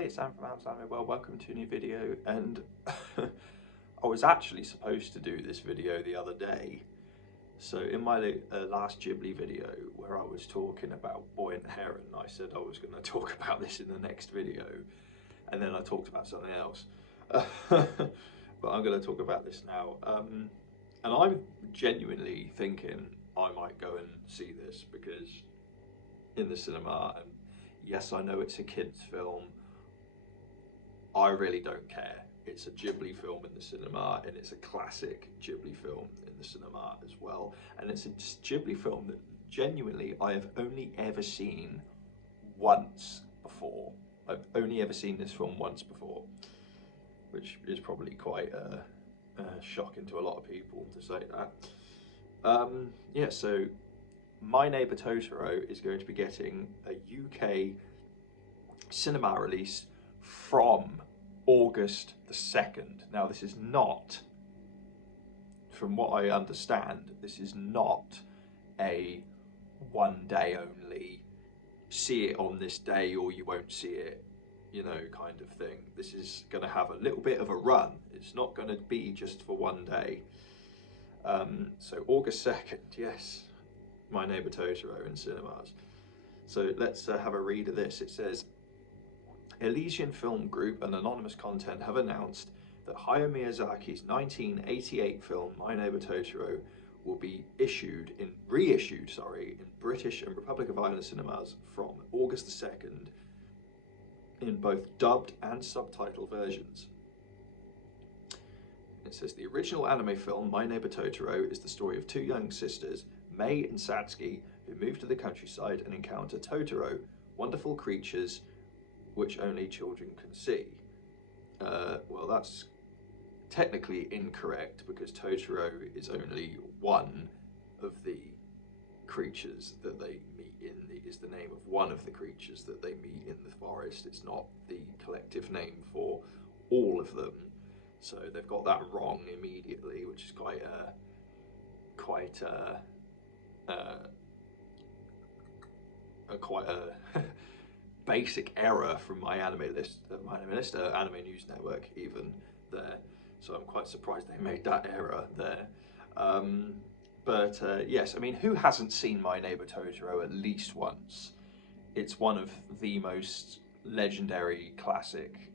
everybody, it's Sam from Amsterdam. Well, welcome to a new video. And I was actually supposed to do this video the other day. So in my last Ghibli video where I was talking about Boy and the Heron, I said I was going to talk about this in the next video, and then I talked about something else. But I'm going to talk about this now. And I'm genuinely thinking I might go and see this because in the cinema, and yes, I know it's a kid's film. I really don't care. It's a Ghibli film in the cinema, and it's a classic Ghibli film in the cinema as well. And it's a Ghibli film that genuinely I have only ever seen once before. I've only ever seen this film once before, which is probably quite shocking to a lot of people to say that. Yeah, so My Neighbor Totoro is going to be getting a UK cinema release from August the 2nd. Now, this is not, from what I understand, this is not a one day only, see it on this day or you won't see it, you know, kind of thing. This is going to have a little bit of a run. It's not going to be just for one day. So August 2nd, yes, My Neighbor Totoro in cinemas. So let's have a read of this. It says, Elysian Film Group and Anonymous Content have announced that Hayao Miyazaki's 1988 film My Neighbor Totoro will be reissued in British and Republic of Ireland cinemas from August the 2nd in both dubbed and subtitled versions. It says the original anime film My Neighbor Totoro is the story of two young sisters, Mei and Satsuki, who move to the countryside and encounter Totoro, wonderful creatures which only children can see. Well, that's technically incorrect because Totoro is only one of the creatures that they meet is the name of one of the creatures that they meet in the forest. It's not the collective name for all of them. So they've got that wrong immediately, which is quite a basic error from my anime news network even there. So I'm quite surprised they made that error there. But yes, I mean, who hasn't seen My Neighbor Totoro at least once? It's one of the most legendary, classic,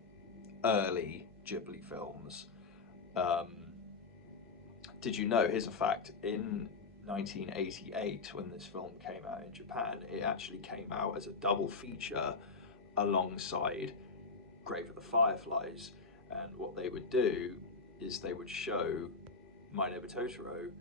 early Ghibli films. Did you know, here's a fact, in 1988, when this film came out in Japan, it actually came out as a double feature alongside Grave of the Fireflies. And what they would do is they would show My Neighbor Totoro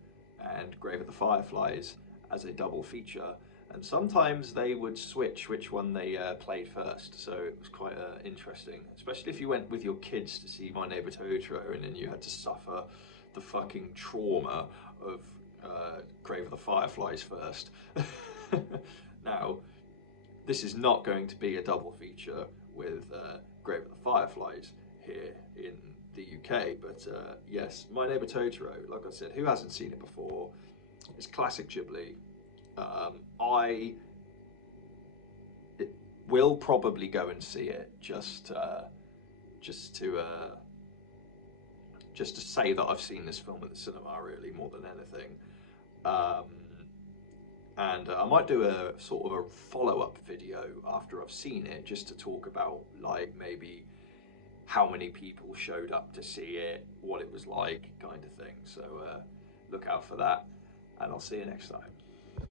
and Grave of the Fireflies as a double feature, and sometimes they would switch which one they played first. So it was quite interesting, especially if you went with your kids to see My Neighbor Totoro and then you had to suffer the fucking trauma of Grave of the Fireflies first. Now, this is not going to be a double feature with Grave of the Fireflies here in the UK, but yes, My Neighbor Totoro, like I said, who hasn't seen it before? It's classic Ghibli. I will probably go and see it just to say that I've seen this film in the cinema, really, more than anything. And I might do a sort of a follow-up video after I've seen it, just to talk about, like, maybe how many people showed up to see it, what it was like, kind of thing. So look out for that, and I'll see you next time.